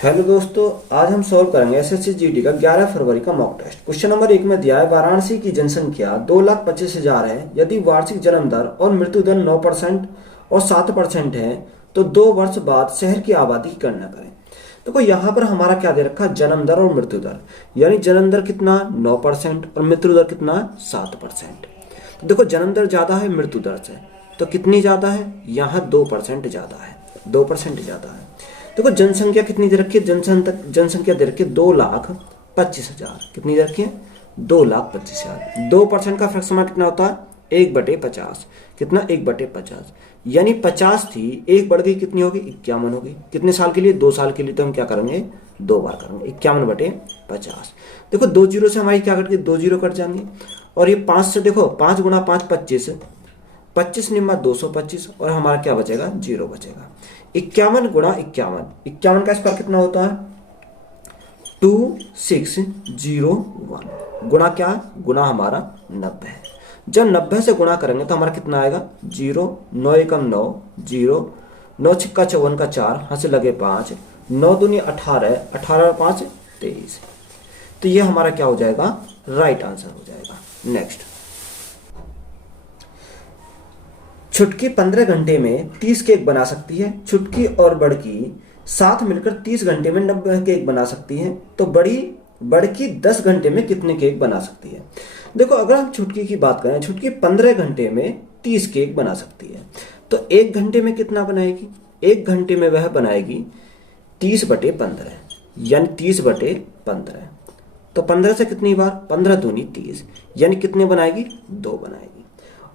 Hello दोस्तों, आज हम सॉल्व करेंगे एसएससी जीडी का 11 फरवरी का मॉक टेस्ट। क्वेश्चन नंबर 1 में दिया है वाराणसी की जनसंख्या 2,25,000 है। यदि वार्षिक जन्म दर और मृत्यु दर 9% और 7% है तो 2 वर्ष बाद शहर की आबादी की गणना करें। देखो यहाँ पर हमारा क्या दे रखा है, जन्म दर और मृत्यु दर। यानी जन्म दर कितना 9% और मृत्यु दर कितना 7%। तो देखो जन्म दर ज्यादा है मृत्यु दर से, तो कितनी ज्यादा है, यहाँ 2% ज्यादा है, 2% ज्यादा है। देखो जनसंख्या कितनी दे रखी है, जनसंख्या दे रखी है 2,25,000। कितनी दे रखी है, 2,25,000। 2% का फ्रैक्शन कितना होता है, 1/50। कितना, 1/50। यानी 50 थी, 1 बढ़ गई, कितनी होगी, 51 होगी। कितने साल के लिए, 2 साल के लिए। तो हम क्या करेंगे, 2 बार करेंगे, 51/50। देखो 2 जीरो से हमारी क्या कट गई, 2 जीरो कट जाएंगे। और ये 5 से देखो, 5 गुणा 5 25, 25 निम्मा 225, और हमारा क्या बचेगा, 0 बचेगा। 51 गुणा 51, 51 का स्क्वायर कितना होता है, 2601। गुणा क्या, गुणा हमारा 90 है। जब 90 से गुणा करेंगे तो हमारा कितना आएगा, 0, 9 एकम 9, 0, 9 छिक्का 54 का 4, यहाँ से लगे 5, 9 दूनी 18, 18 और 5 23। तो ये हमारा क्या हो जाएगा, राइट आंसर हो जाएगा। नेक्स्ट, छुटकी 15 घंटे में 30 केक बना सकती है। छुटकी और बड़की साथ मिलकर 30 घंटे में 90 केक बना सकती है। तो बड़की 10 घंटे में कितने केक बना सकती है। देखो अगर हम छुटकी की बात करें, छुटकी 15 घंटे में 30 केक बना सकती है। तो 1 घंटे में कितना बनाएगी, 1 घंटे में वह बनाएगी 30/15, यानी 30/15। तो 15 से कितनी बार, 15 दूनी 30, यानी कितने बनाएगी, 2 बनाएगी।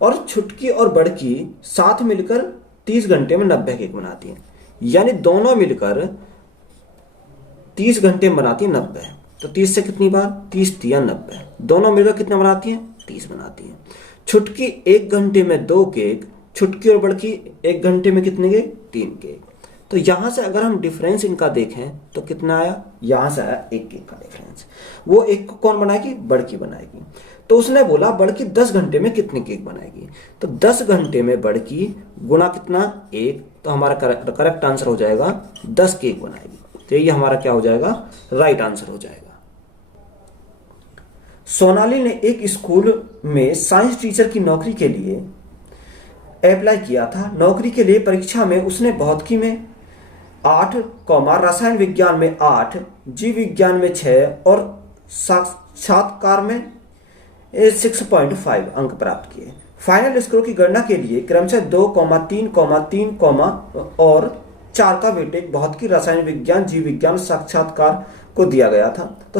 और छुटकी और बड़की साथ मिलकर 30 घंटे में 90 केक बनाती हैं, यानी दोनों मिलकर 30 घंटे में बनाती है 90। तो 30 से कितनी बार, 30 तिया 90, दोनों मिलकर कितना बनाती हैं, 30 बनाती हैं। छुटकी 1 घंटे में 2 केक, छुटकी और बड़की 1 घंटे में कितने केक, 3 केक। तो यहां से अगर हम डिफरेंस इनका देखें तो कितना आया, यहां से आया 1 केक का डिफरेंस। वो 1 को कौन बनाएगी, बड़की बनाएगी। तो उसने बोला बड़की 10 घंटे में कितने केक बनाएगी। तो 10 घंटे में बड़की गुणा कितना, 1। तो हमारा करेक्ट आंसर हो जाएगा 10 केक बनाएगी। तो ये हमारा क्या हो जाएगा, राइट आंसर हो जाएगा। सोनाली ने एक स्कूल में साइंस टीचर की नौकरी के लिए अप्लाई किया था। नौकरी के लिए परीक्षा में उसने भौतिकी में 8, रसायन विज्ञान में 8, जीव विज्ञान में 6 और साक्षात्कार में 6.5 अंक प्राप्त किए। फाइनल स्कोर की गणना के लिए क्रमशः 2, 3, 3, और 4 का वेटेज भौतिकी, रसायन विज्ञान, जीव विज्ञान, साक्षात्कार को दिया गया था। तो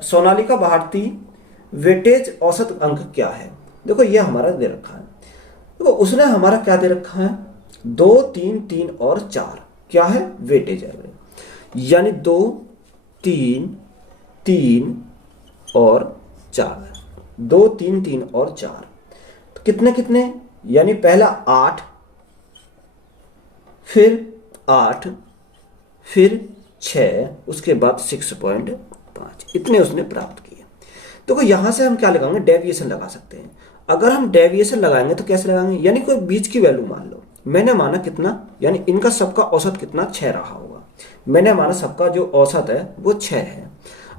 सोनाली का भारतीय वेटेज औसत अंक क्या है। देखो ये हमारा दे रखा है। देखो उसने हमारा क्या दे रखा है, 2, 3, 3 और 4 क्या है, वेटेज एवरेज। यानी 2, 3, 3 और 4, 2, 3, 3 और 4। तो कितने कितने, यानी पहला 8, फिर 8, फिर 6, उसके बाद 6.5, इतने उसने प्राप्त किए। तो यहां से हम क्या लगाएंगे, डेविएशन लगा सकते हैं। अगर हम डेविएशन लगाएंगे तो कैसे लगाएंगे, यानी कोई बीच की वैल्यू मान लो। मैंने माना कितना, यानी इनका सबका औसत कितना, 6 रहा होगा। मैंने माना सबका जो औसत है वो 6 है।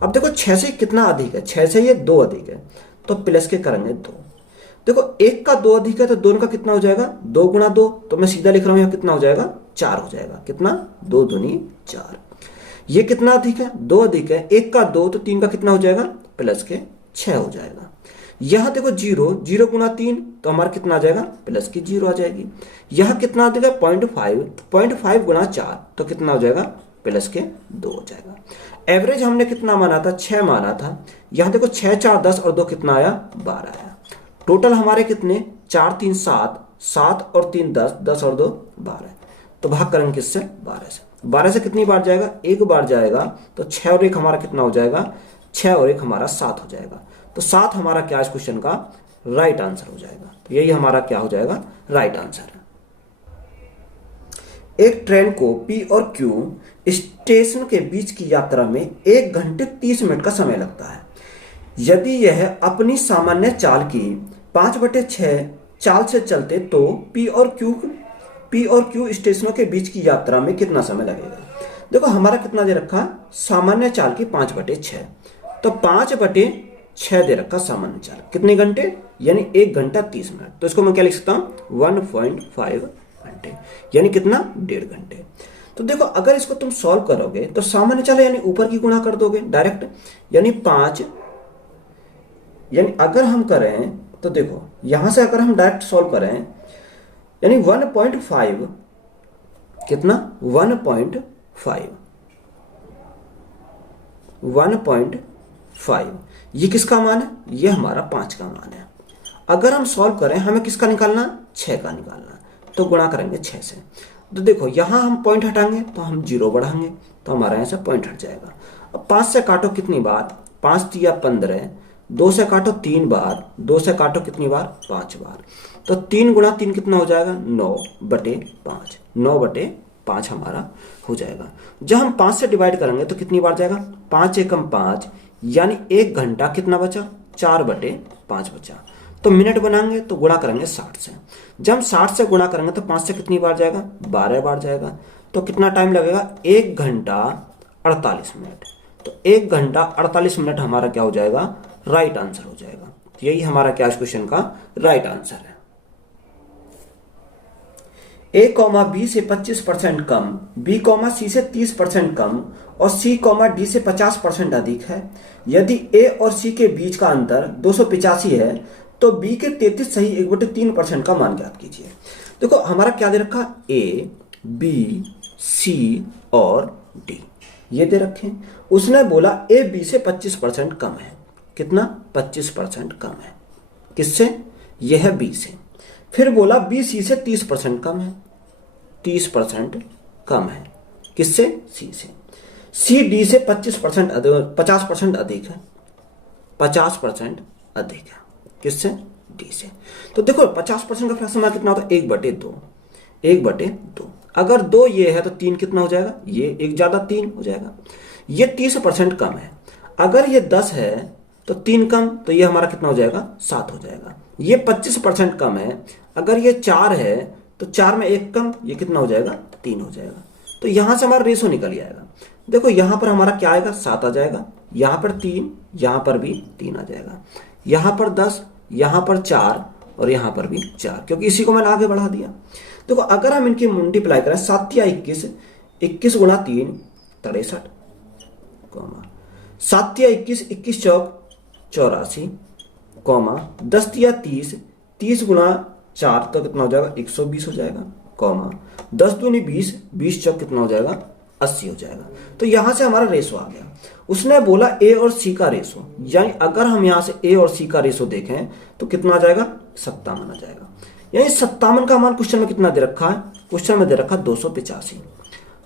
अब देखो 6 से कितना अधिक है, 6 से ये 2 अधिक है, तो प्लस के करेंगे 2। देखो 1 का 2 अधिक है तो 2 का कितना हो जाएगा, 2 गुणा 2। तो मैं सीधा लिख रहा हूं, यहां कितना हो जाएगा, 4 हो जाएगा। कितना, 2 दूनी 4। ये कितना अधिक है, 2 अधिक है। 1 का 2 तो 3 का कितना हो जाएगा, प्लस के 6 हो जाएगा। यहां देखो 0, 0 गुणा 3 तो हमारा कितना आ जाएगा, प्लस की 0 आ जाएगी। यहां कितना आ जाएगा, 0.5, 0.5 गुणा 4 तो कितना हो जाएगा, प्लस के 2 हो जाएगा। एवरेज हमने कितना माना था, 6 माना था। यहां देखो 6, 4, 10 और 2 कितना आया, 12 आया। टोटल हमारे कितने, 4, 3, 7, 7 और 3 10, 10 और 2 12। तो भाग करेंगे किससे, 12 से। 12 से कितनी बार जाएगा, 1 बार जाएगा। तो 6 और 1 हमारा कितना हो जाएगा, 6 और 1 हमारा 7 हो जाएगा। तो 7 हमारा क्या इस क्वेश्चन का राइट आंसर हो जाएगा। तो यही हमारा क्या हो जाएगा, राइट आंसर है। एक ट्रेन को P और Q स्टेशन के बीच की यात्रा में 1 घंटे 30 मिनट का समय लगता है। यदि यह अपनी सामान्य चाल की 5/6 चाल से चलते तो P और Q स्टेशनों के बीच की यात्रा में कितना समय लगेगा। देखो हमारा कितना दे रखा है, सामान्य चाल की 5/6, तो 5/6 दे रखा सामान्य चाल, कितने घंटे, यानी 1 घंटा 30 मिनट। तो इसको मैं क्या लिख सकता हूं, 1.5 घंटे, यानी कितना, 1.5 घंटे। तो देखो अगर इसको तुम सॉल्व करोगे तो सामान्य चाल यानी ऊपर की गुणा कर दोगे डायरेक्ट, यानी 5, यानी अगर हम करें तो देखो यहां से अगर हम डायरेक्ट सॉल्व करें, यानी 1.5 कितना, 1.5 ये किसका मान है, ये हमारा 5 का मान है। अगर हम सॉल्व करें, हमें किसका निकालना, 6 का निकालना, तो गुणा करेंगे 6 से। तो देखो यहां हम पॉइंट हटाएंगे तो हम 0 बढ़ाएंगे, तो हमारा यहां से पॉइंट हट जाएगा। अब 5 से काटो कितनी बार, 5 तिया 15, 2 से काटो 3 बार, 2 से काटो कितनी बार, 5 बार, तो 3 गुणा 3 कितना हो जाएगा, 9/5, 9/5 हमारा हो जाएगा। जब हम 5 से डिवाइड करेंगे तो कितनी बार जाएगा, 5 एकम 5, यानी 1 घंटा कितना बचा, 4/5 बचा। तो मिनट बनाएंगे तो गुणा करेंगे 60 से, जब हम 60 से गुणा करेंगे तो 5 से कितनी बार जाएगा, 12 बार जाएगा। तो कितना टाइम लगेगा, 1 घंटा 48 मिनट। तो 1 घंटा 48 मिनट हमारा क्या हो जाएगा, राइट आंसर हो जाएगा। तो यही हमारा क्या इस क्वेश्चन का राइट आंसर है। A, B से 25% कम, B, C से 30% कम और C, D से 50% अधिक है। यदि A और C के बीच का अंतर 285 है तो B के 33 सही 1/3% का मान ज्ञात कीजिए। देखो हमारा क्या दे रखा, A, B, C और D ये दे रखे। उसने बोला A B से 25% कम है, कितना, 25% कम है, किससे, यह है B से। फिर बोला B C से 30% कम है, 30% कम है, किससे, C से। C D से 50% अधिक है, 50% अधिक है, किससे, D से। तो देखो 50% का फ्रैक्शन कितना होता है, 1/2, 1/2। अगर 2 ये है तो 3 कितना हो जाएगा, ये 1 ज्यादा 3 हो जाएगा। ये 30% कम है, अगर ये 10 है तो 3 कम, तो ये हमारा कितना हो जाएगा, 7 हो जाएगा। ये 25% कम है, अगर ये 4 है तो 4 में 1 कम, ये कितना हो जाएगा, 3 हो जाएगा। तो यहां से हमारा रेशो निकल आएगा। देखो यहां पर हमारा क्या आएगा, 7 आ जाएगा, यहां पर 3, यहां पर भी 3 आ जाएगा, यहां पर 10, यहां पर 4 और यहां पर भी 4, क्योंकि इसी को मैंने आगे बढ़ा दिया। देखो अगर हम इनकी मल्टीप्लाई करें, 7 या 21, 21 गुणा 3 63, 7 या 21, 21 चौक 84, 10 या 30, 30 गुणा 4 तो कितना हो जाएगा, 120 हो जाएगा, 10 दूनी 20, 20 चौक कितना हो जाएगा, 80 हो जाएगा। तो यहां से हमारा रेशो आ गया। उसने बोला ए और सी का रेशो, यानी अगर हम यहां से ए और सी का रेशो देखें तो कितना आ जाएगा, 57 आ जाएगा। यानी 57 का मान क्वेश्चन में कितना दे रखा है, क्वेश्चन में दे रखा 285।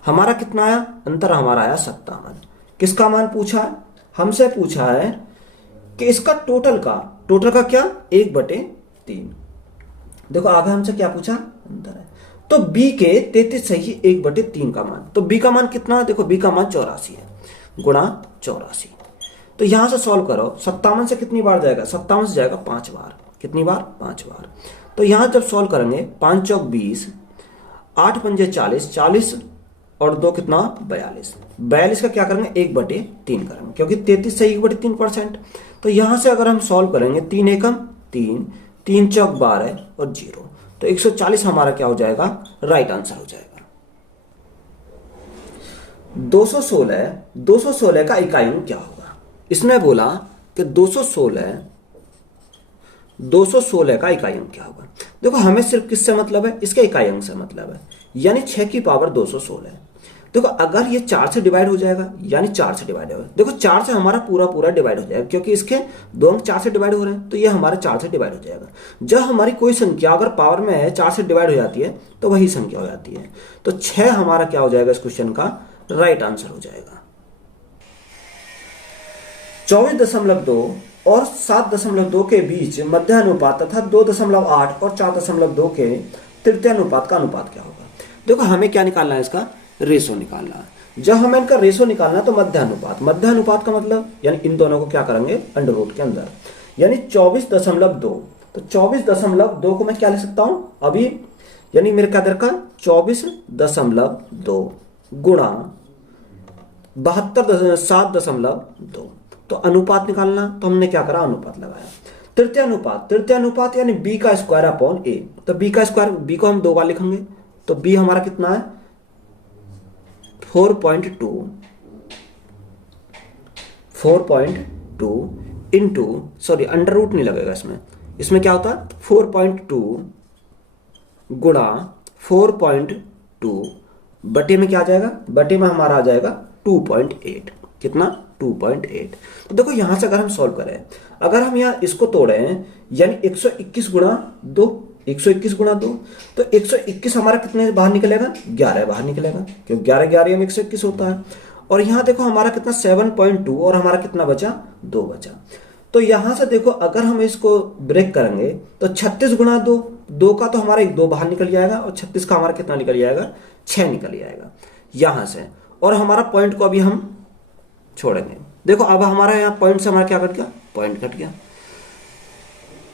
हमारा कितना आया, अंतर हमारा आया 57। किसका मान पूछा है, हमसे पूछा है कि इसका टोटल का क्या, 1/3। देखो आगे हमसे क्या पूछा, अंतर है। तो B के 33 सही 1/3 का मान, तो B का मान कितना है, देखो B का मान 84 है, गुणा 84। तो यहां से सॉल्व करो, 57 से कितनी बार जाएगा, 57 से जाएगा 5 बार, कितनी बार, 5 बार। तो यहां जब सॉल्व करेंगे, 5 चौक 20, 8 पंजे 40, 40 और 2 कितना, 42, 42 का क्या करेंगे, 1/3 करेंगे, क्योंकि 33 से 1/3%। तो यहां से अगर हम सॉल्व करेंगे, 3 एकम 3, 3 चौक 12 और 0, तो 140 हमारा क्या हो जाएगा, राइट आंसर हो जाएगा। 216 का इकाई अंक क्या होगा। इसने बोला कि 216 का इकाई अंक क्या होगा। देखो हमें सिर्फ किससे मतलब है, इसके इकाई अंक से मतलब है, यानी 6 की पावर 216। देखो अगर ये 4 से डिवाइड हो जाएगा, यानी 4 से डिवाइड होगा, देखो 4 से हमारा पूरा डिवाइड हो जाएगा, क्योंकि इसके 2 अंक 4 से डिवाइड हो रहे हैं, तो ये हमारा 4 से डिवाइड हो जाएगा। जब हमारी कोई संख्या अगर पावर में है 4 से डिवाइड हो जाती है तो वही संख्या हो जाती है। तो 6 हमारा क्या हो जाएगा, इस क्वेश्चन का राइट आंसर हो जाएगा। 24.2 और 7.2 के बीच मध्य अनुपात तथा 2.8 और 4.2 के तृतीय अनुपात का अनुपात क्या होगा। देखो हमें क्या निकालना है, इसका रेशो निकालना है। जब हमें इनका रेशो निकालना है तो मध्य अनुपात का मतलब, यानी इन दोनों को क्या करेंगे, अंडर रूट के अंदर, यानी 24.2। तो 24.2 को मैं क्या लिख सकता हूं अभी, यानी मेरे क्या दर का 24.2 गुणा 7.2। तो अनुपात निकालना, तो हमने क्या करा, अनुपात लगाया। तृतीय अनुपात, तृतीय अनुपात यानी b का स्क्वायर अपॉन a। तो b का स्क्वायर, b को हम 2 बार लिखेंगे, तो b हमारा कितना है 4.2 इंटू, सॉरी अंडर रूट नहीं लगेगा इसमें, इसमें क्या होता है 4.2 गुणा 4.2 बटे में क्या आ जाएगा, बटे में हमारा आ जाएगा 2.8। कितना 2.8। तो देखो यहां से अगर हम सॉल्व करें, अगर हम यहाँ इसको तोड़े यानी 121 गुणा 2, 121 गुणा 2, तो 121 हमारा कितने बाहर निकलेगा, 11 बाहर निकलेगा, क्योंकि 11 11 में 121 होता है। और यहाँ देखो हमारा कितना 7.2 और हमारा कितना बचा, 2 बचा। तो यहां से देखो अगर हम इसको ब्रेक करेंगे तो 36 गुणा 2, 2 का तो हमारा 1 2 बाहर निकल जाएगा और 36 का हमारा कितना निकल जाएगा, 6 निकल जाएगा यहां से। और हमारा पॉइंट को अभी हम छोड़ेंगे। देखो अब हमारा यहाँ पॉइंट से हमारा क्या कट गया, पॉइंट कट गया।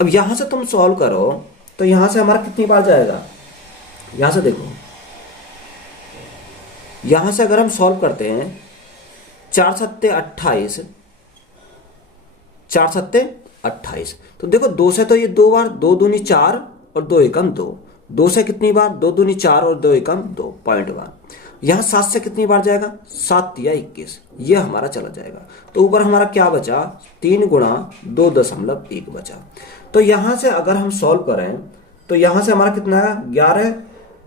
अब यहां से तुम सॉल्व करो तो यहां से हमारा कितनी बार जाएगा, यहां से देखो, यहां से अगर हम सॉल्व करते हैं 4 सत्ते 28, 4 सत्ते 28, तो देखो 2 से तो ये 2 बार, 2 दूनी 4 और 2 एकम 2, 2 से कितनी बार, 2 दूनी 4 और 2 एकम 2 पॉइंट बार। यहाँ 7 से कितनी बार जाएगा, 7 या 21, ये हमारा चला जाएगा। तो ऊपर हमारा क्या बचा, 3 गुणा 2.1 बचा। तो यहाँ से अगर हम सॉल्व करें तो यहाँ से हमारा कितना है, 11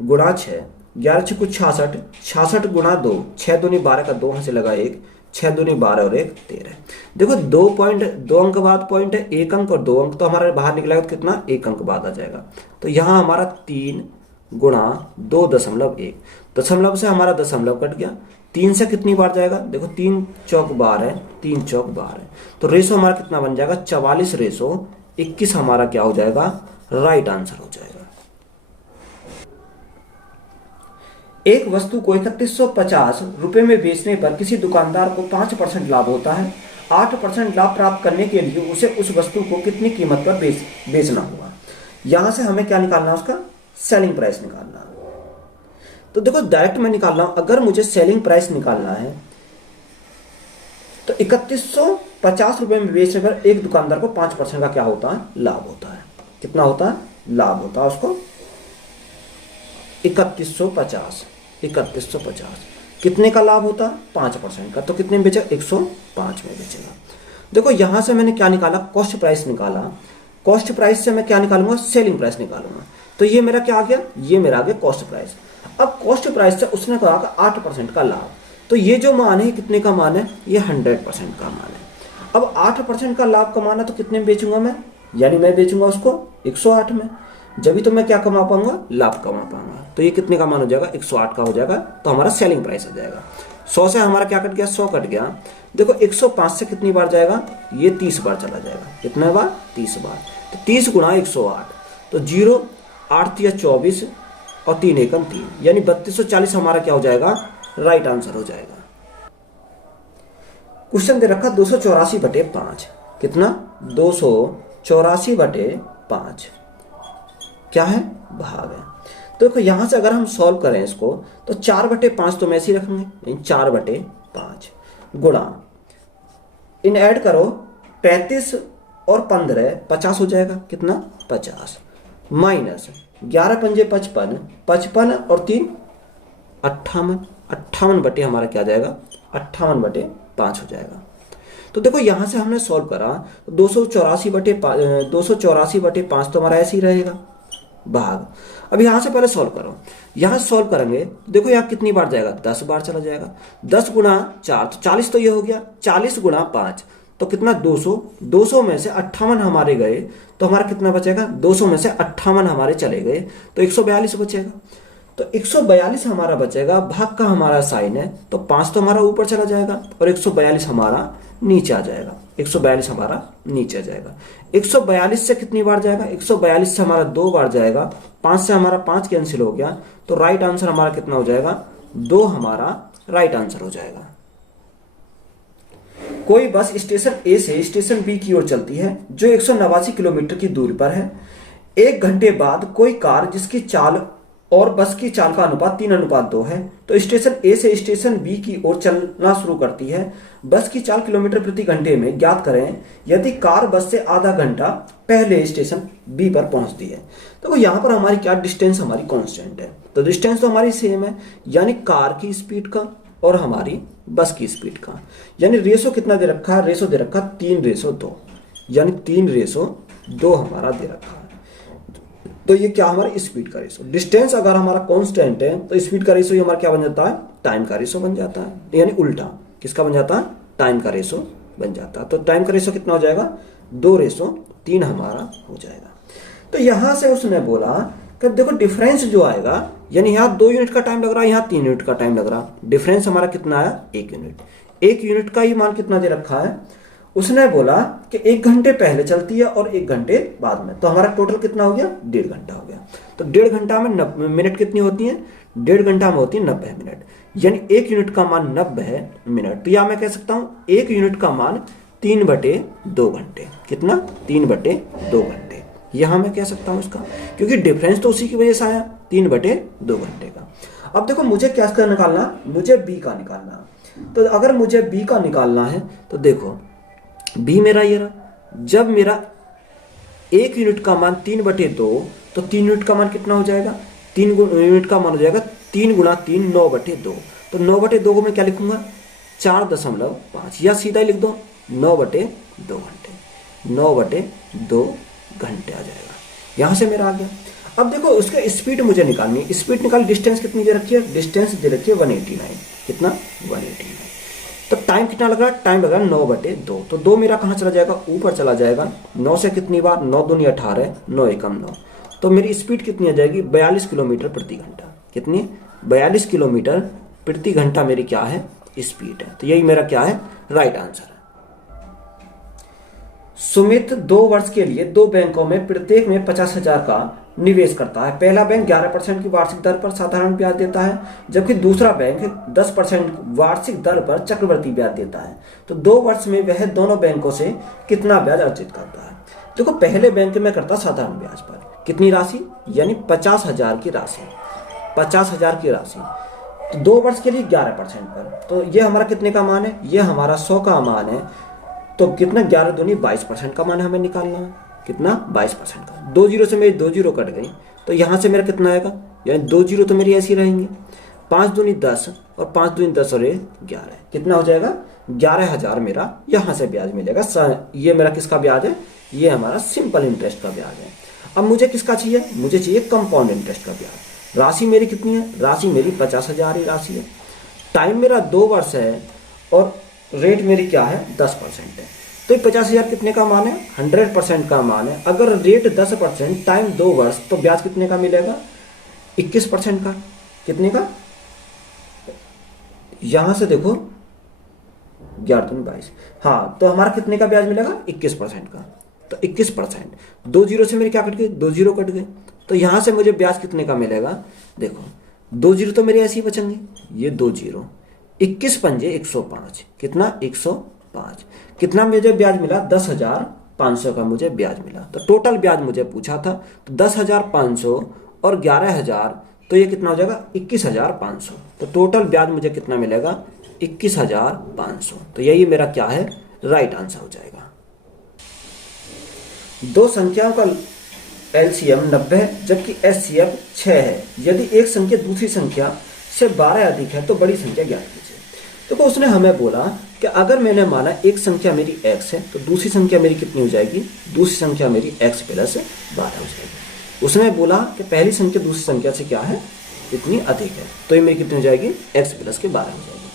गुणा 6, 11 6 कुछ 66, 66 गुणा 2, 6 दूनी 12 का 2 यहाँ से लगा 1, 6 दूनी 12 और 1 13। देखो 2 अंक बाद पॉइंट है, 1 अंक और 2 अंक, तो हमारे बाहर निकलेगा तो कितना, 1 अंक बाद आ जाएगा। तो यहाँ हमारा 3 गुणा 2.1, दशमलव से हमारा दशमलव कट गया। 3 से कितनी बार जाएगा, देखो 3 चौक 12 है, 3 चौक 12 है, तो रेशो हमारा कितना बन जाएगा, 44 रेशो 21 हमारा क्या हो जाएगा, राइट आंसर हो जाएगा। एक वस्तु को 3150 रुपए में बेचने पर किसी दुकानदार को 5% लाभ होता है। 8% लाभ प्राप्त करने के लिए उसे उस वस्तु को कितनी कीमत पर बेचना होगा। यहां से हमें क्या निकालना है, उसका सेलिंग प्राइस निकालना है। तो देखो डायरेक्ट मैं निकाल रहा हूं, अगर मुझे सेलिंग प्राइस निकालना है तो 3150 रुपए में बेचने पर एक दुकानदार को 5% का क्या होता है, लाभ होता है। कितना होता है, लाभ होता है उसको 3150, 3150 कितने का लाभ होता है, 5% का। तो कितने में बेचेगा, 105 में बेचेगा। देखो यहां से मैंने क्या निकाला, कॉस्ट प्राइस निकाला। कॉस्ट प्राइस से मैं क्या निकालूंगा, सेलिंग प्राइस निकालूंगा। तो ये मेरा क्या आ गया, ये मेरा आ गया कॉस्ट प्राइस। अब कॉस्ट प्राइस से उसने कहा 8% का लाभ, तो ये जो मान है कितने का मान है, ये 100% का मान है। अब 8% का लाभ कमाना तो कितने में बेचूंगा मैं, यानी मैं बेचूंगा उसको 108 में, जब भी तो मैं क्या कमा पाऊंगा, लाभ कमा पाऊंगा। तो ये कितने का मान हो जाएगा, 108 का हो जाएगा। तो हमारा सेलिंग प्राइस हो जाएगा। 100 से हमारा क्या कट गया, 100 कट गया। देखो 105 से कितनी बार जाएगा, ये 30 बार चला जाएगा। कितने बार, 30 बार। तो 30 गुणा 108, तो 0 8 या 24 और 3 एकम 3, यानी 3240 हमारा क्या हो जाएगा, राइट आंसर हो जाएगा। क्वेश्चन दे रखा 284/5, कितना 284/5 क्या है, भाग है। तो देखो यहां से अगर हम सॉल्व करें इसको तो 4/5 तो मैं ऐसे ही रखेंगे, 4/5 गुणा, इन ऐड करो 35 और 15 50 हो जाएगा। कितना, 50 माइनस 11 पंजे 55, 55 और 3 58, 58 बटे हमारा क्या जाएगा, 58/5 हो जाएगा। तो देखो यहां से हमने सॉल्व करा 284/5 तो हमारा ऐसे ही रहेगा, भाग। अब यहां से पहले सॉल्व करो, यहां सॉल्व करेंगे देखो यहाँ कितनी बार जाएगा, 10 बार चला जाएगा। 10 गुणा 4 तो 40, तो ये हो गया। 40 गुणा 5 तो कितना, 200। 200 में से 58 हमारे गए तो हमारा कितना बचेगा, 200 में से 58 हमारे चले गए तो 142 बचेगा। तो 142 हमारा बचेगा, भाग का हमारा साइन है, तो 5 तो हमारा ऊपर चला जाएगा और 142 हमारा नीचे आ जाएगा। 142 हमारा नीचे आ जाएगा। 142 से कितनी बार जाएगा, 142 से हमारा 2 बार जाएगा। 5 से हमारा 5 कैंसिल हो गया, तो राइट आंसर हमारा कितना हो जाएगा, 2 हमारा राइट आंसर हो जाएगा। कोई बस स्टेशन ए से स्टेशन बी की ओर चलती है जो 189 किलोमीटर की दूरी पर है। 1 घंटे बाद कोई कार जिसकी चाल और बस की चाल का अनुपात 3:2 है, तो स्टेशन ए से स्टेशन बी की ओर चलना शुरू करती है। बस की चाल किलोमीटर प्रति घंटे में ज्ञात करें यदि कार बस से आधा घंटा पहले स्टेशन बी पर पहुंचती है। तो यहाँ पर हमारी क्या डिस्टेंस हमारी कांस्टेंट है, तो डिस्टेंस तो हमारी सेम है, यानी कार की स्पीड का और हमारी बस की स्पीड का। यानी रेशो कितना दे रखा है, रेशो दे रखा 3:2, यानी 3:2 हमारा दे रखा है। तो ये क्या हमारी स्पीड का रेशो। डिस्टेंस अगर हमारा कांस्टेंट है तो स्पीड का रेशो हमारा क्या बन जाता है, टाइम का रेशो बन जाता है, यानी उल्टा किसका बन जाता है, टाइम का रेशो बन जाता है। तो टाइम का रेशो कितना हो जाएगा, 2:3 हमारा हो जाएगा। तो यहां से उसने बोला कि देखो डिफरेंस जो आएगा, यानी यहाँ 2 यूनिट का टाइम लग रहा है, यहाँ 3 यूनिट का टाइम लग रहा है, डिफरेंस हमारा कितना आया, 1 यूनिट। 1 यूनिट का ही मान कितना दे रखा है, उसने बोला कि 1 घंटे पहले चलती है और 1 घंटे बाद में, तो हमारा टोटल कितना हो गया, 1.5 घंटा हो गया। तो 1.5 घंटा में मिनट कितनी होती है, 1.5 घंटा में होती है 90 मिनट, यानी 1 यूनिट का मान 90 मिनट। तो या मैं कह सकता हूँ 1 यूनिट का मान 3/2 घंटे, कितना, 3/2 घंटे, यहां मैं कह सकता हूं इसका, क्योंकि डिफरेंस तो उसी की वजह से आया 3/2 घंटे का। अब देखो मुझे क्या निकालना, मुझे बी का निकालना। तो अगर मुझे बी का निकालना है तो देखो बी मेरा ये रहा, जब मेरा 1 यूनिट का मान 3/2, तो 3 यूनिट का मान कितना हो जाएगा, 3 यूनिट का मान हो जाएगा 3 × 3 9/2। तो 9/2 को मैं क्या लिखूंगा, 4.5, या सीधा ही लिख दो 9/2 घंटे, 9/2 घंटे आ जाएगा। यहां से मेरा आ गया। अब देखो उसका स्पीड मुझे निकालनी है, स्पीड निकाल, डिस्टेंस कितनी दे रखी है, डिस्टेंस दे रखी है 189, कितना, 189। तो टाइम कितना लगा, टाइम लगा 9/2, तो 2 मेरा कहाँ चला जाएगा, ऊपर चला जाएगा। 9 से कितनी बार, 9 दूनी 18, 9 एकम 9, तो मेरी स्पीड कितनी आ जाएगी, 42 किलोमीटर प्रति घंटा, कितनी, 42 किलोमीटर प्रति घंटा मेरी क्या है, स्पीड है। तो यही मेरा क्या है, राइट आंसर है। सुमित 2 वर्ष के लिए 2 बैंकों में प्रत्येक में 50,000 का निवेश करता है। पहला बैंक 11% की वार्षिक दर पर साधारण ब्याज देता है, जबकि दूसरा बैंक 10% वार्षिक दर पर चक्रवृद्धि ब्याज देता है। तो 2 वर्ष में वह दोनों बैंकों से कितना ब्याज अर्जित करता है। देखो पहले बैंक में करता साधारण ब्याज पर कितनी राशि, यानी 50,000 की राशि, 50,000 की राशि, तो 2 वर्ष के लिए 11% पर, तो ये हमारा कितने का मान है, ये हमारा 100 का मान है। तो कितना, 11 दूनी 22% का मान हमें निकालना है, कितना, 22% का। 2 जीरो से मेरी 2 जीरो कट गई, तो यहां से मेरा कितना आएगा, यानी 2 जीरो तो मेरी ऐसी रहेंगे। 5 दूनी 10 और 5 दूनी 10 और 11, कितना हो जाएगा, 11,000 मेरा यहां से ब्याज मिलेगा। ये मेरा किसका ब्याज है, ये हमारा सिंपल इंटरेस्ट का ब्याज है। अब मुझे किसका चाहिए, मुझे चाहिए कंपाउंड इंटरेस्ट का ब्याज। राशि मेरी कितनी है, राशि मेरी 50,000 ही राशि है। टाइम मेरा 2 वर्ष है और रेट मेरी क्या है, 10% है। तो 50,000 कितने का मान है, 100% का मान है। अगर रेट 10%, टाइम 2 वर्ष, तो ब्याज कितने का मिलेगा, 21% का, कितने का, यहां से देखो 11 दूनी 22, हाँ, तो हमारा कितने का ब्याज मिलेगा, 21% का। तो 21%, 2 जीरो से मेरे क्या कट गए, 2 जीरो कट गए, तो यहां से मुझे ब्याज कितने का मिलेगा, देखो 2 जीरो तो मेरे ऐसे ही बचेंगे, ये 2 जीरो, 21 पंजे 105, कितना, 105, कितना मुझे ब्याज मिला, 10,500 का मुझे ब्याज मिला। तो टोटल ब्याज मुझे पूछा था, तो 10,500 और 11,000, तो ये कितना हो जाएगा, 21,500। तो टोटल ब्याज मुझे कितना मिलेगा, 21,500। तो यही मेरा क्या है, राइट आंसर हो जाएगा। 2 संख्याओं का एलसीएम 90 है, जबकि एचसीएफ 6 है। यदि एक संख्या दूसरी संख्या से 12 अधिक है तो बड़ी संख्या ज्ञात कीजिए। देखो उसने हमें बोला कि अगर मैंने माना एक संख्या मेरी x है तो दूसरी संख्या मेरी कितनी हो जाएगी, दूसरी संख्या मेरी x + 12 हो जाएगी। उसने बोला कि पहली संख्या दूसरी संख्या से क्या है, इतनी अधिक है, तो ये मेरी कितनी हो जाएगी, x + 12 हो जाएगी।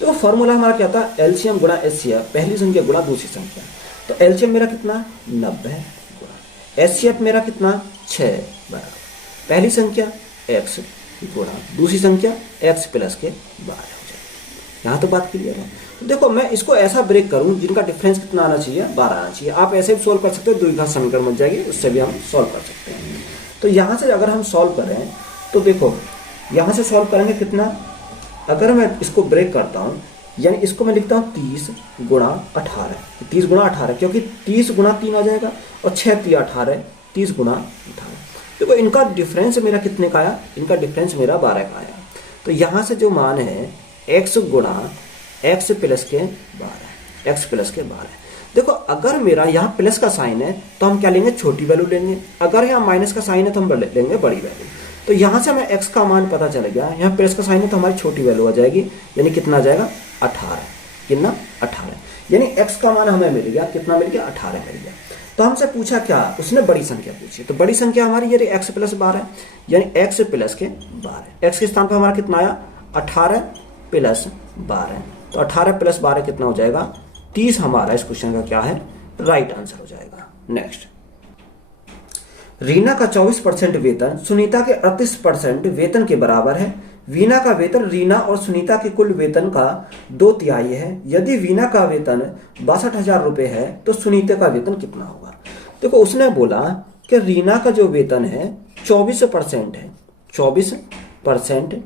देखो फॉर्मूला हमारा क्या था, एलसीएम गुणा एचसीएफ, पहली संख्या गुणा दूसरी संख्या। तो एलसीएम मेरा कितना, 90 गुणा एचसीएफ मेरा कितना, 6 बराबर पहली संख्या x गुणा दूसरी संख्या x + 12 हो जाएगी। यहाँ तो बात क्लियर है। तो देखो मैं इसको ऐसा ब्रेक करूं जिनका डिफरेंस कितना आना चाहिए, 12 आना चाहिए। आप ऐसे भी सोल्व कर सकते हो, द्विघात समीकरण बन जाएगी, उससे भी हम सोल्व कर सकते हैं। तो यहाँ से अगर हम सोल्व करें तो देखो यहाँ से सोल्व करेंगे कितना, अगर मैं इसको ब्रेक करता हूँ, यानी इसको मैं लिखता हूँ 30 गुणा 18, 30 गुणा 18, क्योंकि 30 गुणा 3 आ जाएगा और 6 × 3 = 18, 30 गुणा 18। देखो इनका डिफरेंस मेरा कितने का आया, इनका डिफरेंस मेरा 12 का आया। तो यहाँ से जो मान है x गुणा x प्लस के 12, x प्लस के 12। देखो अगर मेरा यहाँ प्लस का साइन है तो हम क्या लेंगे, छोटी वैल्यू लेंगे, अगर यहाँ माइनस का साइन है तो हम लेंगे बड़ी वैल्यू। तो यहाँ से हमें x का मान पता चल गया, यहाँ प्लस का साइन है तो हमारी छोटी वैल्यू आ जाएगी, यानी कितना आ जाएगा 18, कितना 18, यानी x का मान हमें मिल गया, कितना मिल गया 18 मिल गया। तो हमसे पूछा क्या, उसने बड़ी संख्या पूछी, तो बड़ी संख्या हमारी ये x प्लस 12, यानी x प्लस के 12, x के स्थान पर हमारा कितना आया 18 प्लस 12, तो 18 प्लस 12 कितना हो जाएगा 30, हमारा इस क्वेश्चन का क्या है राइट आंसर हो जाएगा। नेक्स्ट, रीना का 24% वेतन सुनीता के 38% वेतन के बराबर है। वीना का वेतन रीना और सुनीता के कुल वेतन का 2/3 है। यदि वीना का वेतन 62,000 रुपये है तो सुनीता का वेतन कितना होगा। देखो उसने बोला कि रीना का जो वेतन है 24% है, 24%,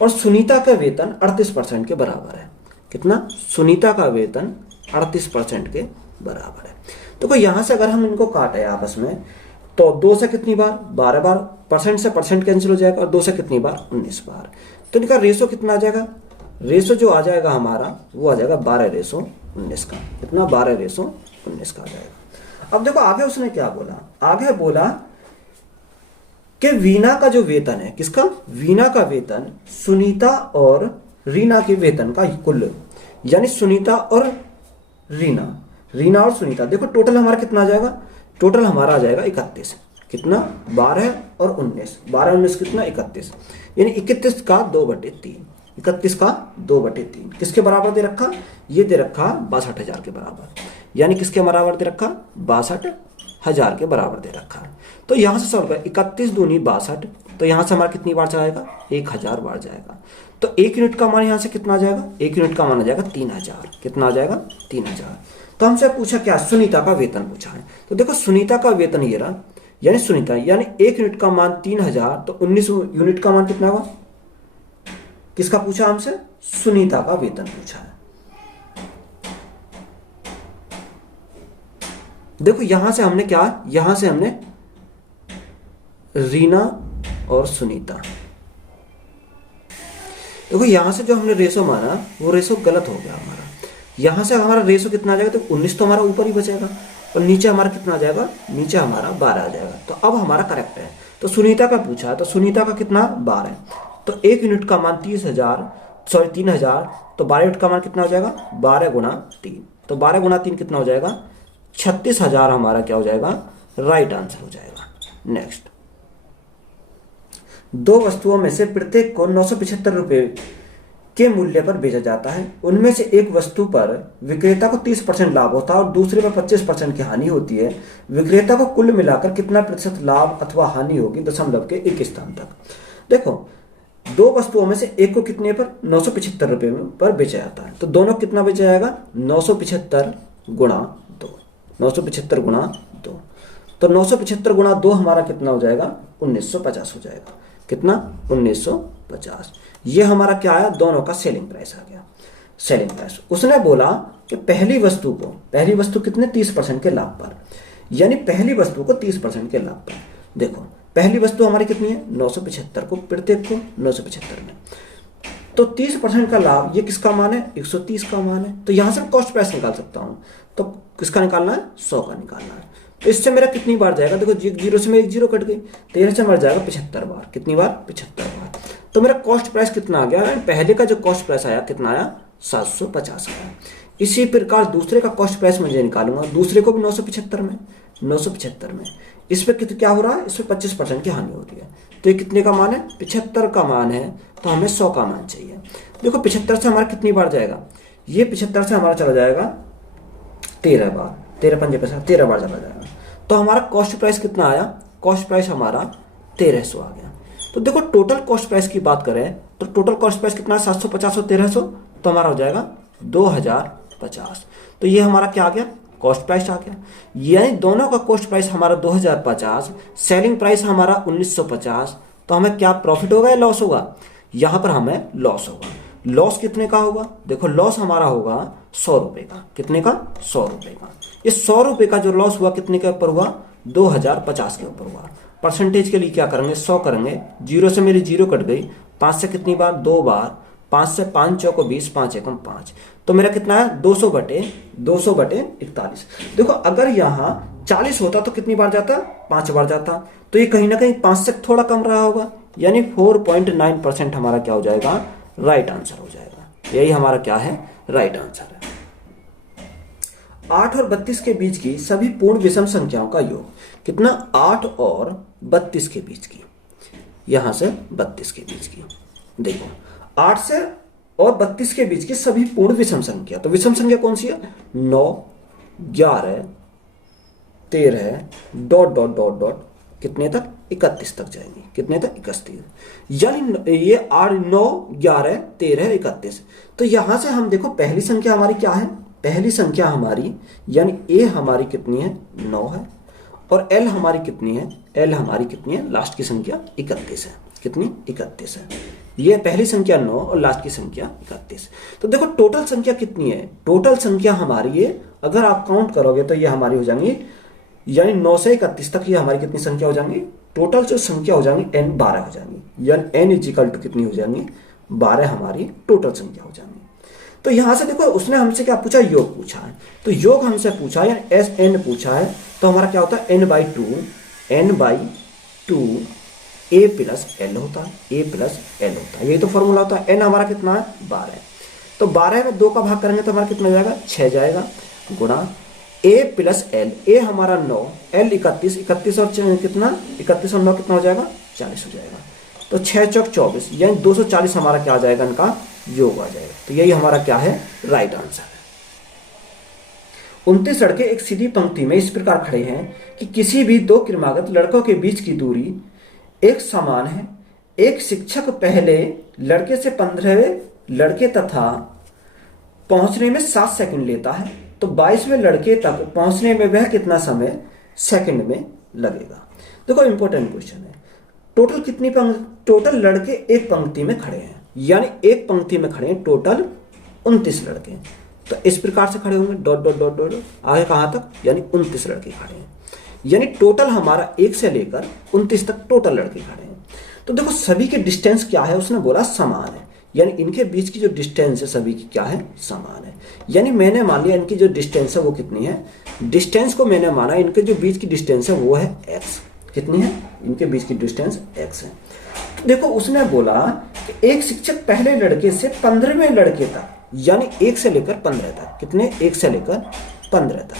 और सुनीता का वेतन 38% के बराबर है। कितना, सुनीता का वेतन 38% के बराबर है। देखो यहाँ से अगर हम इनको काटे आपस में तो 2 से कितनी बार 12 बार, परसेंट से परसेंट कैंसिल हो जाएगा, और 2 से कितनी बार 19 बार। तो इनका रेशो कितना आ जाएगा, रेशो जो आ जाएगा हमारा वो आ जाएगा 12:19 का, कितना 12:19 का आ जाएगा। अब देखो आगे उसने क्या बोला, आगे बोला कि वीना का जो वेतन है, किसका, वीना का वेतन सुनीता और रीना के वेतन का कुल, यानी सुनीता और रीना, रीना और सुनीता, देखो टोटल हमारा कितना आ जाएगा, टोटल हमारा आ जाएगा 31, कितना 12 और 19, 12-19 कितना 31, यानी 31 का 2/3, 31 का 2/3 किसके बराबर दे रखा, ये दे रखा 62,000 के बराबर, यानी किसके बराबर दे रखा 62,000 के बराबर दे रखा। तो यहाँ से सॉल्व कर, 31 दूनी 62, तो यहाँ से हमारा कितनी बार जाएगा 1000 बार जाएगा। तो 1 यूनिट का मान यहाँ से कितना आ जाएगा, 1 यूनिट का मान आ जाएगा 3000, कितना आ जाएगा 3000। तो हमसे पूछा क्या, सुनीता का वेतन पूछा है। तो देखो सुनीता का वेतन ये रहा, यानी सुनीता, यानी 1 यूनिट का मान 3000, तो 19 यूनिट का मान कितना होगा, किसका पूछा हमसे, सुनीता का वेतन पूछा है। देखो यहां से हमने क्या, यहां से हमने रीना और सुनीता, देखो यहां से जो हमने रेशो माना वो रेशो गलत हो गया हमारा। यहां से हमारा रेशो कितना आ जाएगा, तो 19 तो हमारा ऊपर ही बचेगा, और नीचे हमारा कितना आ जाएगा, नीचे हमारा 12 आ जाएगा। तो अब हमारा करेक्ट है। तो सुनीता का पूछा है, तो सुनीता का कितना 12, तो 1 यूनिट का मान 30,000, सॉरी 3000, तो 12 यूनिट का मान कितना हो जाएगा 12 गुणा 3, तो 12 गुणा 3 कितना हो जाएगा 36,000, हमारा क्या हो जाएगा राइट आंसर हो जाएगा। नेक्स्ट, 2 वस्तुओं में से प्रत्येक को 975 रुपये के मूल्य पर बेचा जाता है। उनमें से एक वस्तु पर विक्रेता को 30% लाभ होता है और दूसरे पर 25% की हानि होती है। विक्रेता को कुल मिलाकर कितना प्रतिशत लाभ अथवा हानि होगी दशमलव के एक स्थान तक। देखो 2 वस्तुओं में से एक को कितने पर 975 रुपये पर बेचा जाता है, तो दोनों कितना बेचा जाएगा 975 गुणा 2, 975 गुणा 2, तो 975 गुणा 2 हमारा कितना हो जाएगा 1950 हो जाएगा, कितना 1950। ये हमारा क्या आया, दोनों का सेलिंग प्राइस आ गया, सेलिंग प्राइस। उसने बोला कि पहली वस्तु कितने 30% के लाभ पर, यानी पहली वस्तु को 30% के लाभ पर। देखो पहली वस्तु हमारी कितनी है 975 को, प्रत्येक को 975 में, तो 30% का लाभ, ये किसका मान है 130 का मान है। तो यहां से कॉस्ट प्राइस निकाल सकता हूं, तो किसका निकालना है 100 का निकालना है। तो इससे मेरा कितनी बार जाएगा, देखो 0 से मेरी 0 कट गई, 13 से मर जाएगा 75 बार, कितनी बार 75 बार। तो मेरा कॉस्ट प्राइस कितना आ गया, पहले का जो कॉस्ट प्राइस आया कितना आया 750 आया। इसी प्रकार दूसरे का कॉस्ट प्राइस मुझे निकालूंगा, दूसरे को भी 975 में, इस पे क्या हो रहा है, इस पे 25% की हानि हो रही है। तो ये कितने का मान है 75 का मान है, तो हमें 100 का मान चाहिए। देखो 75 से हमारा कितनी बार जाएगा, ये 75 से हमारा चला जाएगा 13 बार, 13 पंजे 13 बार चला जाएगा। तो हमारा कॉस्ट प्राइस कितना आया, कॉस्ट प्राइस हमारा 1300 आ गया। तो देखो टोटल कॉस्ट प्राइस की बात करें तो टोटल कॉस्ट प्राइस कितना है 750 और 1300, तो हमारा हो जाएगा 2050। तो ये हमारा क्या आ गया, कॉस्ट प्राइस आ गया, यानी दोनों का कॉस्ट प्राइस हमारा 2050, सेलिंग प्राइस हमारा 1950। तो हमें क्या प्रॉफिट होगा या लॉस होगा, यहाँ पर हमें लॉस होगा। लॉस कितने का होगा, देखो लॉस हमारा होगा 100 रुपए का, कितने का 100 रुपए का। ये 100 रुपए का जो लॉस हुआ कितने के ऊपर हुआ 2050 के ऊपर हुआ। परसेंटेज के लिए क्या करेंगे, 100 करेंगे, 0 से मेरी 0 कट गई, 5 से कितनी बार, 2 बार, 5 से 5 चौको 20, 5 एकम 5, तो मेरा कितना है 200/41। देखो अगर यहाँ 40 होता तो कितनी बार जाता, 5 बार जाता, तो ये कहीं ना कहीं 5 से थोड़ा कम रहा होगा, यानी 4.9% हमारा क्या हो जाएगा, राइट आंसर हो जाएगा। यही हमारा क्या है, राइट आंसर है। 8 और 32 के बीच की सभी पूर्ण विषम संख्याओं का योग कितना, 8 और 32 के बीच की, यहां से 32 के बीच की, देखो 8 से और 32 के बीच की सभी पूर्ण विषम संख्या, तो विषम संख्या कौन सी है, 9, 11, 13 डॉट डॉट डॉट डॉट कितने तक, 31 तक जाएंगे, कितने तक, 31, यानी ये 8, 9, 11, 13, 31। तो यहां से हम देखो पहली संख्या हमारी क्या है, पहली संख्या हमारी यानी ए हमारी कितनी है, 9 है, और एल हमारी कितनी है, एल हमारी कितनी है, लास्ट की संख्या 31 है, कितनी, 31 है। ये पहली संख्या 9 और लास्ट की संख्या 31। तो देखो टोटल संख्या कितनी है, टोटल संख्या हमारी ये अगर आप काउंट करोगे तो ये हमारी हो जाएंगी, यानी 9 से 31 तक ये हमारी कितनी संख्या हो जाएंगी, टोटल जो संख्या हो जाएंगी n 12 हो जाएंगी, यानी n इजिकल टू कितनी हो जाएंगी, 12 हमारी टोटल संख्या हो जाएंगी। तो यहां से देखो उसने हमसे क्या पूछा, योग पूछा है, तो योग हमसे पूछा है यानी एस एन पूछा है, तो हमारा क्या होता है, n/2 a प्लस एल होता है, a प्लस एल होता है, यही तो फॉर्मूला होता है। n हमारा कितना है, 12, तो 12 में 2 का भाग करेंगे तो हमारा कितना हो जाएगा, 6 जाएगा, गुणा a प्लस एल, a हमारा 9, l 31, 31 और कितना, 31 और 9 कितना हो जाएगा, 40 हो जाएगा, तो 6 चौक 24, यानी 240 हमारा क्या आ जाएगा, इनका योग आ जाएगा। तो यही हमारा क्या है, राइट आंसर है। 29 लड़के एक सीधी पंक्ति में इस प्रकार खड़े हैं कि किसी भी दो क्रमागत लड़कों के बीच की दूरी एक समान है। एक शिक्षक पहले लड़के से 15वें लड़के तथा पहुंचने में 7 सेकंड लेता है, तो 22वें लड़के तक पहुंचने में वह कितना समय सेकंड में लगेगा। देखो इंपॉर्टेंट क्वेश्चन है, टोटल कितनी टोटल लड़के एक पंक्ति में खड़े हैं, यानी एक पंक्ति में खड़े हैं टोटल 29 लड़के, तो इस प्रकार से खड़े होंगे, डॉट डॉट डॉट डॉट, आगे कहां तक, यानी 29 लड़के खड़े हैं, यानी टोटल हमारा 1 से लेकर 29 तक टोटल लड़के खड़े हैं। तो देखो सभी के डिस्टेंस क्या है, उसने बोला समान है, यानी इनके बीच की जो डिस्टेंस है सभी की क्या है, समान है, यानी मैंने मान लिया इनकी जो डिस्टेंस है वो कितनी है, डिस्टेंस को मैंने माना इनके जो बीच की डिस्टेंस है वो है x, कितनी है, इनके बीच की डिस्टेंस x है। तो देखो उसने बोला कि एक शिक्षक पहले लड़के से 15वें लड़के तक, यानी 1 से लेकर 15 तक, कितने, 1 से लेकर 15 तक,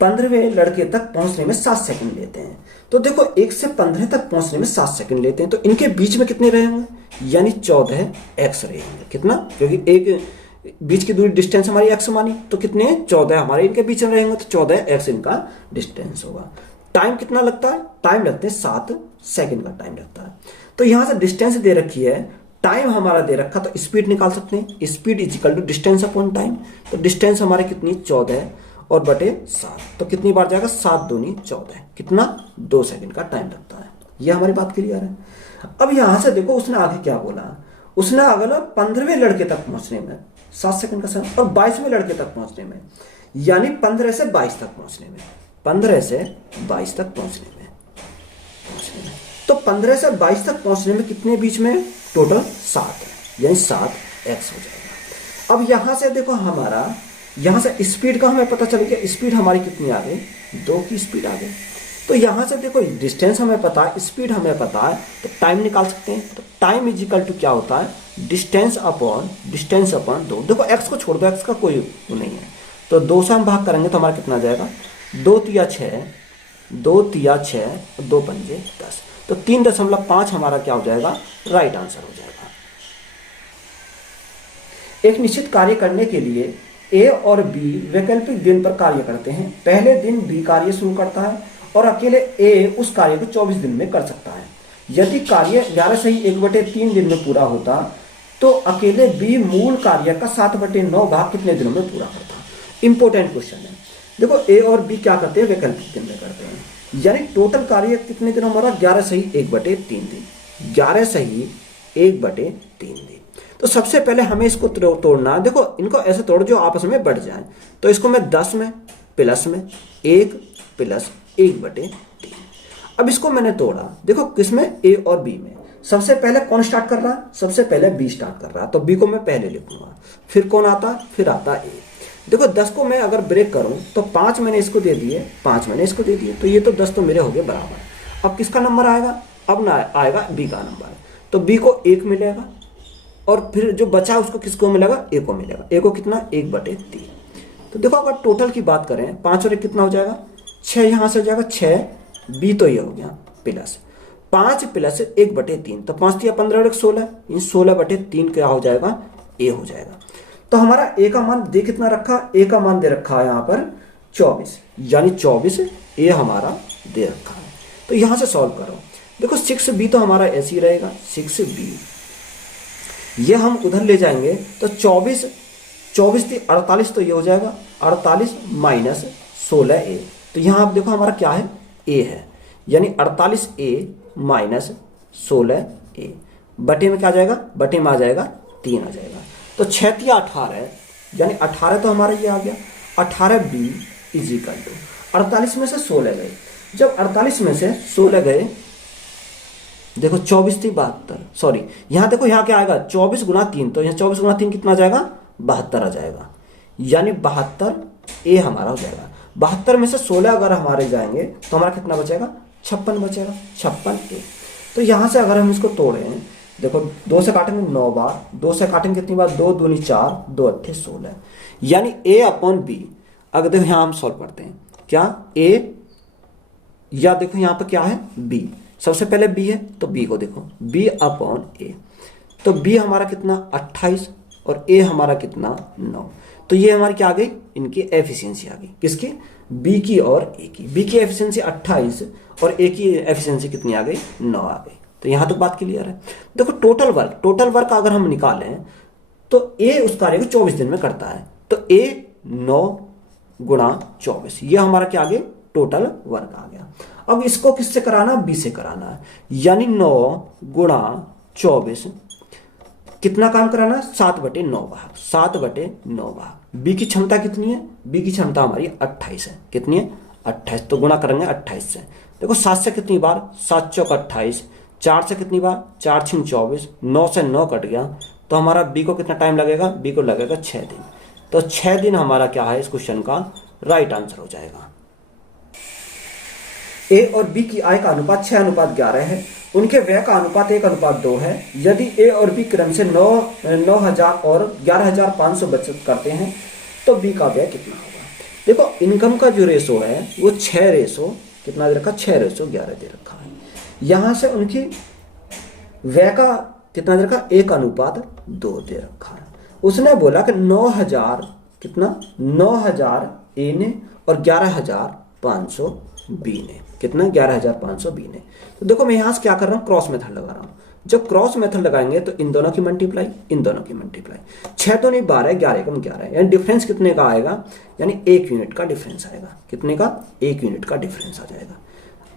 15वें लड़के तक पहुंचने में 7 सेकंड लेते हैं। तो देखो 1 से 15 तक पहुंचने में 7 सेकंड लेते हैं, तो इनके बीच में कितने रहेंगे, यानी 14x रहेंगे, कितना, क्योंकि एक बीच की दूरी डिस्टेंस हमारी x मानी, तो कितने 14 हमारे इनके बीच में रहेंगे, तो 14x इनका डिस्टेंस होगा। टाइम कितना लगता है, टाइम लगते हैं 7 सेकंड का टाइम लगता है। तो यहां से डिस्टेंस दे रखी है, टाइम हमारा दे रखा, तो स्पीड निकाल सकते हैं, speed is equal to distance upon time, तो डिस्टेंस हमारी कितनी 14 और बटे 7, तो कितनी बार जाएगा, 7 दूनी 14, कितना 2 सेकंड का टाइम लगता है। यह हमारी बात क्लियर है। अब यहां से देखो उसने आगे क्या बोला, उसने आगे बोला 15वें लड़के तक पहुंचने में 7 सेकंड का समय, और 22वें लड़के तक पहुंचने में, यानी 15 से 22 तक पहुंचने में, 15 से 22 तक पहुंचने में, तो 15 से 22 तक पहुंचने में कितने बीच में, टोटल 7 है, यानी 7x हो जाएगा। अब यहां से देखो हमारा यहां से स्पीड का हमें पता चल गया, स्पीड हमारी कितनी आ गई, 2 की स्पीड आ गई। तो यहां से देखो डिस्टेंस हमें पता है, स्पीड हमें पता है, तो टाइम निकाल सकते हैं। तो टाइम इज इक्वल टू क्या होता है, डिस्टेंस अपॉन 2। देखो x को छोड़ दो, x का कोई नहीं है, तो 2 से हम भाग करेंगे तो हमारा कितना जाएगा, 2 तिया 6, 2 तिया 6, 2 पंजे 10, तो 3.5 हमारा क्या हो जाएगा, राइट आंसर हो जाएगा। एक निश्चित कार्य करने के लिए ए और बी वैकल्पिक दिन पर कार्य करते हैं। पहले दिन बी कार्य शुरू करता है और अकेले ए उस कार्य को 24 दिन में कर सकता है। यदि कार्य 11/1/3 दिन में पूरा होता तो अकेले बी मूल कार्य का 7/9 भाग कितने दिनों में पूरा करता। इंपॉर्टेंट क्वेश्चन है। देखो ए और बी क्या करते हैं, वैकल्पिक दिन में करते हैं, यानी टोटल कार्य कितने दिनों में, 11/1/3 दिन, 11/1/3 दिन। तो सबसे पहले हमें इसको तोड़ना है। देखो इनको ऐसे तोड़ जो आपस में बढ़ जाए, तो इसको मैं 10 में प्लस में 1 + 1/3, अब इसको मैंने तोड़ा, देखो किसमें, ए और बी में। सबसे पहले कौन स्टार्ट कर रहा है, सबसे पहले बी स्टार्ट कर रहा है, तो बी को मैं पहले लिखूंगा, फिर कौन आता, फिर आता ए। देखो 10 को मैं अगर ब्रेक करूं तो 5 मैंने इसको दे दिए, 5 मैंने इसको दे दिए, तो ये तो 10 तो मेरे हो गए बराबर। अब किसका नंबर आएगा, अब ना आएगा बी का नंबर, तो बी को 1 मिलेगा और फिर जो बचा उसको किसको मिलेगा, ए को मिलेगा। ए को कितना, 1/3। तो देखो अगर टोटल की बात करें 5 और 1 कितना हो जाएगा, 6 यहाँ से हो जाएगा 6, बी तो ये हो गया प्लस 5 प्लस 1/3, तो 5 दिया 15 और 1 16, इन 16/3 क्या हो जाएगा, ए हो जाएगा। तो हमारा ए का मान दे कितना रखा, ए का मान दे रखा है यहाँ पर 24, यानी 24 ए हमारा दे रखा है। तो यहाँ से सॉल्व करो, देखो 6b तो हमारा ऐसे ही रहेगा, 6b ये हम उधर ले जाएंगे तो 24 थी 48, तो ये हो जाएगा 48 माइनस 16a। तो यहाँ आप देखो हमारा क्या है, a है, यानी 48a माइनस 16a बटे में क्या आ जाएगा, बटे में आ जाएगा 3 आ जाएगा। तो 6 × 18, यानी 18 तो हमारा ये आ गया, 18b इज इक्वल टू 48 में से 16 गए। जब 48 में से 16 गए, देखो 24 थी 72, सॉरी यहाँ देखो यहाँ क्या आएगा 24 गुना 3, तो यहाँ 24 गुना 3 कितना आ जाएगा, 72 आ जाएगा, यानी 72 ए हमारा हो जाएगा। 72 में से 16 अगर हमारे जाएंगे तो हमारा कितना बचेगा, 56 बचेगा, 56 ए। तो यहाँ से अगर हम इसको तोड़े, देखो 2 से काटेंगे 9 बार, 2 से काटेंगे कितनी बार, 2 दूनी 4, 2 अट्ठे 16, यानी a/b। अगर देखो यहाँ हम सॉल्व करते हैं, क्या a, या देखो यहाँ पर क्या है b, सबसे पहले b है तो b को देखो, b/a, तो b हमारा कितना 28 और a हमारा कितना 9। तो ये हमारी क्या आ गई, इनकी एफिशिएंसी आ गई, किसकी, b की और a की। b की एफिशिएंसी 28 और a की एफिशिएंसी कितनी आ गई, 9 आ गई। तो यहाँ तक बात क्लियर है। देखो टोटल वर्क अगर हम निकालें तो a उस कार्य को 24 दिन में करता है, तो a 9 गुणा 24, ये हमारा क्या आ गया, टोटल वर्क आ गया। अब इसको किससे कराना, b से कराना है, यानी 9 गुणा 24 कितना काम कराना, 7/9 भाग, 7/9 भाग। बी की क्षमता कितनी है, बी की क्षमता हमारी 28 है, कितनी है 28, तो गुणा करेंगे 28 से। देखो 7 से कितनी बार, 7 चौक 28, 4 से कितनी बार, 4 6 24, 9 से 9 कट गया, तो हमारा बी को कितना टाइम लगेगा, बी को लगेगा 6 दिन। तो 6 दिन हमारा क्या है इस क्वेश्चन का राइट आंसर हो जाएगा। ए और बी की आय का अनुपात 6:11 है, उनके व्यय का अनुपात 1:2 है। यदि ए और बी क्रम से 9,000 और 11,500 बचत करते हैं तो बी का व्यय कितना होगा। देखो इनकम का जो रेशो है वो 6 रेशो कितना दे रखा, 6:11 दे रखा है। यहाँ से उनकी व्यय का कितना दे रखा, 1:2 दे रखा है। उसने बोला कि 9,000 कितना, 9,000 ए ने और 11,500 बी ने, कितना 11,500 बी ने। तो देखो मैं यहाँ से क्या कर रहा हूँ, क्रॉस मेथड लगा रहा हूँ। जब क्रॉस मेथड लगाएंगे तो इन दोनों की मल्टीप्लाई, इन दोनों की मल्टीप्लाई, 6 तो नहीं 12, 11 कम 11, यानी डिफरेंस कितने का आएगा, यानी 1 यूनिट का डिफरेंस आएगा। कितने का, 1 यूनिट का डिफरेंस आ जाएगा।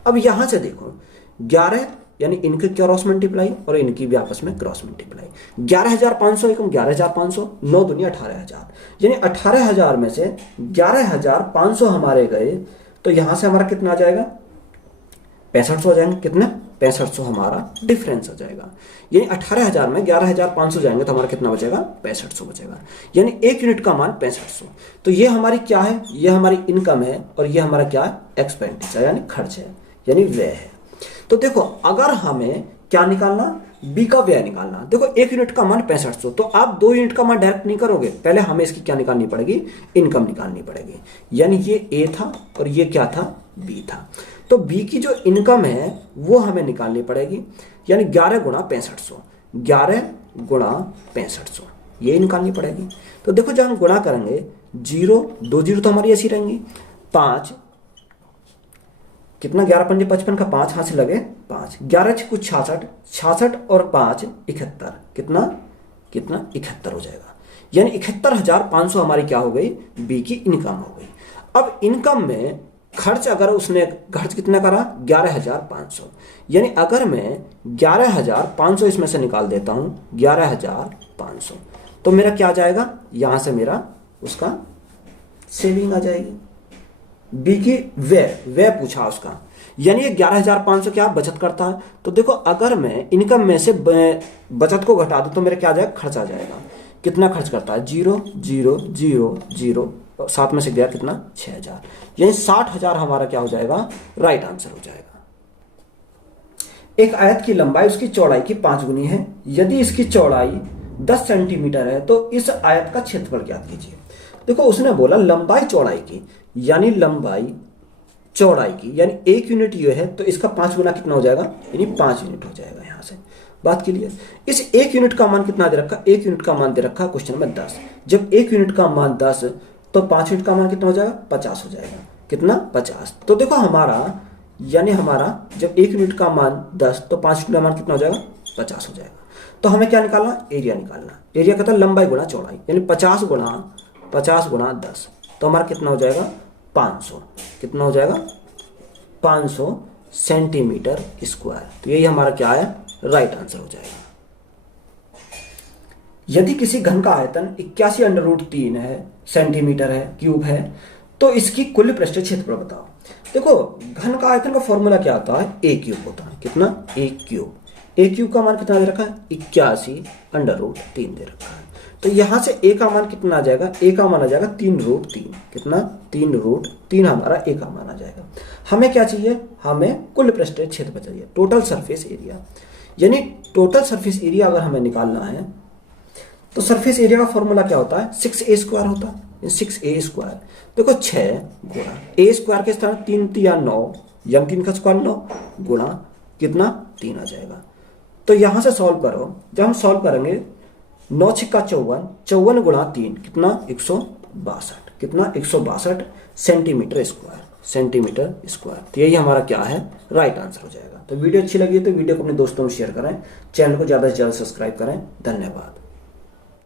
अब यहाँ से देखो 11 यानी इनके क्रॉस मल्टीप्लाई और इनकी भी आपस में क्रॉस मल्टीप्लाई, 11,500 एकम 11,500, 9 दूनी 18,000, यानी 18,000 में से 11,500 हमारे गए, तो यहाँ से हमारा कितना आ जाएगा, 6500 हो जाएंगे। कितना, 6500 हमारा डिफरेंस आ जाएगा। यानी 18,000 में 11,500 जाएंगे तो हमारा कितना बचेगा, 6500 बचेगा, यानी 1 यूनिट का मान 6500। तो ये हमारी क्या है, ये हमारी इनकम है और ये हमारा क्या है, एक्सपेंडिचर यानी खर्च है, यानी व्यय है। तो देखो अगर हमें क्या निकालना, बी का व्यय निकालना। देखो 1 यूनिट का मान 6500, तो आप 2 यूनिट का मान डायरेक्ट नहीं करोगे, पहले हमें इसकी क्या निकालनी पड़ेगी, इनकम निकालनी पड़ेगी। यानी ये ए था और ये क्या था, बी था। तो बी की जो इनकम है वो हमें निकालनी पड़ेगी, यानी 11 गुणा 6500, 11 गुणा 6500 ये निकालनी पड़ेगी। तो देखो जब हम गुणा करेंगे 0 2 0 तो हमारी ऐसी रहेंगी, 5 कितना, 11 पंजे 55 का 5 हाथ से लगे 5, 11 6 कुछ 66, 66 और 5 71, कितना कितना 71 हो जाएगा। यानी 71,500 हमारी क्या हो गई, बी की इनकम हो गई। अब इनकम में खर्च अगर उसने खर्च कितना करा, 11,500, यानी अगर मैं 11,500 इसमें से निकाल देता हूं, 11,500, तो मेरा क्या आ जाएगा, यहां से मेरा उसका सेविंग आ जाएगी। बी की व्यय पूछा उसका, यानी ये 11,500 क्या बचत करता है। तो देखो अगर मैं इनकम में से बचत को घटा दूं तो मेरा क्या आ जाएगा, खर्च आ जाएगा। कितना खर्च करता है, 0 0 0 0, सात में से गया कितना, 6,000, यानी 60,000 हमारा क्या हो जाएगा, राइट आंसर हो जाएगा। एक आयत की लंबाई उसकी चौड़ाई की 5 गुनी है। यदि इसकी चौड़ाई 10 सेंटीमीटर है तो इस आयत का क्षेत्रफल ज्ञात कीजिए। देखो उसने बोला लंबाई चौड़ाई की, यानी लंबाई चौड़ाई की, यानी 1 यूनिट ये है तो इसका 5 गुना कितना हो जाएगा, यानी 5 यूनिट हो जाएगा। यहां से बात क्लियर। इस 1 यूनिट का मान कितना दे रखा, 1 यूनिट का मान दे रखा क्वेश्चन नंबर 10। जब 1 यूनिट का मान 10 तो 5 यूनिट का मान कितना हो जाएगा, 50 हो जाएगा। कितना, 50। तो देखो हमारा यानी हमारा जब 1 यूनिट का मान 10 तो 5 यूनिट का मान कितना हो जाएगा, 50 हो जाएगा। तो हमें क्या निकालना, एरिया निकालना। एरिया कहता है लंबाई गुणा चौड़ाई, यानी 50 गुणा 10, तो हमारा कितना हो जाएगा, 500। कितना हो जाएगा, 500 सेंटीमीटर स्क्वायर। तो यही हमारा क्या है, राइट आंसर हो जाएगा। यदि किसी घन का आयतन 81√3 है सेंटीमीटर है, क्यूब है, तो इसकी कुल पृष्ठीय क्षेत्रफल बताओ। देखो घन का आयतन का फॉर्मूला क्या होता है, ए क्यूब होता है। कितना, ए क्यूब। ए क्यूब का मान कितना दे रखा है, 81√3 दे रखा है। तो यहां से ए का मान कितना आ जाएगा, ए का मान आ जाएगा 3√3। कितना, 3√3 हमारा ए का मान आ जाएगा। हमें क्या चाहिए, हमें कुल पृष्ठीय क्षेत्रफल चाहिए, टोटल सरफेस एरिया। यानी टोटल सरफेस एरिया अगर हमें निकालना है तो सरफेस एरिया का फॉर्मूला क्या होता है, 6a² होता है। 6a², देखो 6 गुणा a² के स्थान 3 3 9, यम 3 का स्क्वायर 9 गुणा कितना, 3 आ जाएगा। तो यहां से सॉल्व करो, जब हम सॉल्व करेंगे 9 6 54, 54 गुणा 3 कितना, 162। कितना, 162 सेंटीमीटर स्क्वायर। तो यही हमारा क्या है, राइट आंसर हो जाएगा। तो वीडियो अच्छी लगी तो वीडियो को अपने दोस्तों में शेयर करें, चैनल को ज़्यादा से ज़्यादा सब्सक्राइब करें। धन्यवाद।